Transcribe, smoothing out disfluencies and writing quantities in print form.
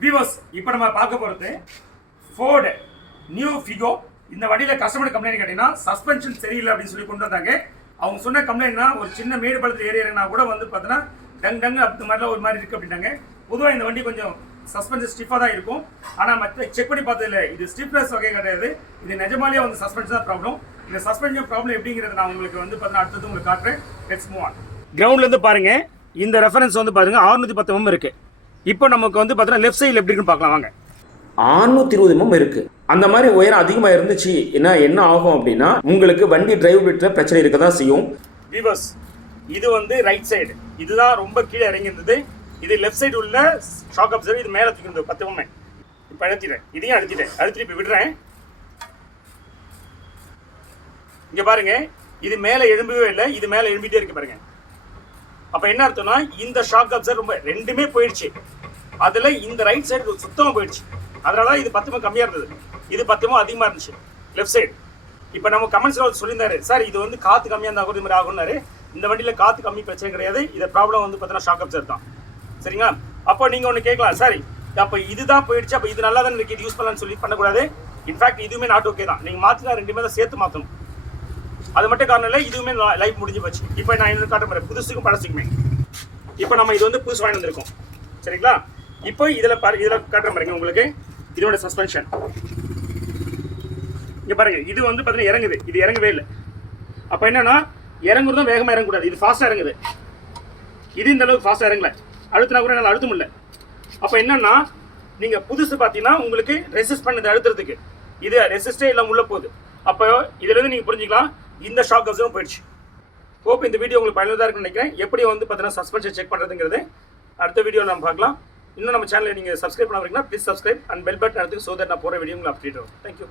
Viewers இப்போ நம்ம பார்க்க போகிறது ஃபோர்டு நியூ ஃபிகோ. இந்த வண்டியில் கஸ்டமர் கம்ப்ளைண்ட் கேட்டிங்கன்னா சஸ்பென்ஷன் சரியில்லை அப்படின்னு சொல்லி கொண்டு வந்தாங்க. அவங்க சொன்ன கம்ப்ளைண்ட்னா ஒரு சின்ன மேடு பள்ளத்தில் ஏறினா கூட வந்து பார்த்தீங்கன்னா டங் அந்த மாதிரிலாம் ஒரு மாதிரி இருக்குது அப்படின்னாங்க. பொதுவாக இந்த வண்டி கொஞ்சம் சஸ்பென்ஷன் ஸ்டிஃபாக தான் இருக்கும். ஆனால் மற்ற செக் பண்ணி பார்த்ததில்ல, இது ஸ்டிஃப்னஸ் வகை கிடையாது. இது நிஜமாலேயே வந்து சஸ்பென்ஷன் தான் ப்ராப்ளம். இந்த சஸ்பென்ஷன் ப்ராப்ளம் எப்படிங்கிறது நான் உங்களுக்கு வந்து பார்த்தீங்கன்னா அடுத்தது உங்களுக்கு காட்டுறேன். Let's move on. கிரவுண்ட்லேருந்து பாருங்க, இந்த ரெஃபரன்ஸ் வந்து பாருங்க 610 mm இருக்கு. இப்போ நமக்கு வந்து பார்த்தீங்கன்னா லெஃப்ட் சைடில் எப்படி இருக்குன்னு பார்க்கலாம் வாங்க. 620 mm இருக்கு. அந்த மாதிரி உயரம் அதிகமாக இருந்துச்சு என்ன ஆகும் அப்படின்னா உங்களுக்கு வண்டி டிரைவ் பிட்ல பிரச்சனை இருக்க தான் செய்யும். வியூவர்ஸ், இது வந்து ரைட் சைடு, இதுதான் ரொம்ப கீழே இறங்கி இருந்தது. இது லெஃப்ட் சைடு உள்ள ஷாக் அப்சர்வர், இது மேலே தூக்கி இருந்தது 10 mm. இப்போ அழுத்திட்டேன், இதையும் அழுத்திட்டு இப்போ விடுறேன். இங்க பாருங்க, இது மேலே எழும்பவே இல்லை, இது மேலே எழும்பிட்டே இருக்கு பாருங்க. அப்ப என்ன அர்த்தம்னா இந்த ஷாக் அப்சர்வர் ரொம்ப ரெண்டுமே போயிடுச்சு. அதுல இந்த ரைட் சைடு சுத்தமா போயிடுச்சு. அதனால இது 10 mm கம்மியா இருந்தது, இது 10 mm அதிகமா இருந்துச்சு லெஃப்ட் சைடு. இப்போ நம்ம கமெண்ட்ஸ்ல சொல்லியிருந்தாரு, சார் இது வந்து காத்து கம்மியா இருந்தா கூட இது மாதிரி ஆகும்னாரு. இந்த வண்டியில காத்து கம்மி பிரச்சனை கிடையாது. இந்த ப்ராப்ளம் வந்து பார்த்தீங்கன்னா ஷாக் அப்சர்வர் தான். சரிங்களா? அப்போ நீங்க ஒன்று கேட்கலாம், சார் அப்போ இதுதான் போயிடுச்சு, அப்போ இது நல்லா தான் இருக்கு, இது யூஸ் பண்ணலாம்னு சொல்லி பண்ணக்கூடாது. இன்ஃபேக்ட் இதுவுமே நாட் ஓகே தான். நீங்க மாத்தினா ரெண்டுமே தான் சேர்த்து மாற்றணும். அது மட்டும் காரணம் இல்லை, இதுவுமே லைஃப் முடிஞ்சு போச்சு. இப்போ நான் இன்னும் காட்ட போறேன், புதுசுக்கும் பழசுக்குமே. இப்போ நம்ம இது வந்து புதுசு வாங்கி வந்திருக்கோம். சரிங்களா? இப்போ இதில் காட்டுற பாருங்க உங்களுக்கு இதோட சஸ்பென்ஷன். இங்கே பாருங்க, இது வந்து பார்த்தீங்கன்னா இறங்குது, இது இறங்கவே இல்லை. அப்போ என்னன்னா இறங்குறதும் வேகமாக இறங்கக்கூடாது, இது ஃபாஸ்ட்டாக இறங்குது. இது இந்த அளவுக்கு ஃபாஸ்ட்டாக இறங்கல, அழுத்தினா கூட என்னால் அழுத்த முடியல. அப்போ என்னன்னா நீங்கள் புதுசு பார்த்தீங்கன்னா உங்களுக்கு ரெசிஸ்ட் பண்ணது அழுத்துறதுக்கு, இது ரெசிஸ்டே இல்லாமல் உள்ள போகுது. அப்போ இதுலேருந்து நீங்கள் புரிஞ்சுக்கலாம் இந்த ஷாக் அப்சர்வரும் போயிடுச்சு. ஹோப் இந்த வீடியோ உங்களுக்கு பயனுள்ளதாக இருக்குன்னு நினைக்கிறேன். எப்படி வந்து பார்த்தீங்கன்னா சஸ்பென்ஷன் செக் பண்ணுறதுங்கிறது அடுத்த வீடியோ நம்ம பார்க்கலாம். இன்னும் நம்ம சேனலை நீங்கள் சப்ஸ்கிரைப் பண்ண வரீங்கன்னா please subscribe and bell button அழுத்துங்க, ஸோ தட் நான் போகிற வீடியோ உங்களுக்கு அப்டேட் ஆகும். தேங்க்யூ.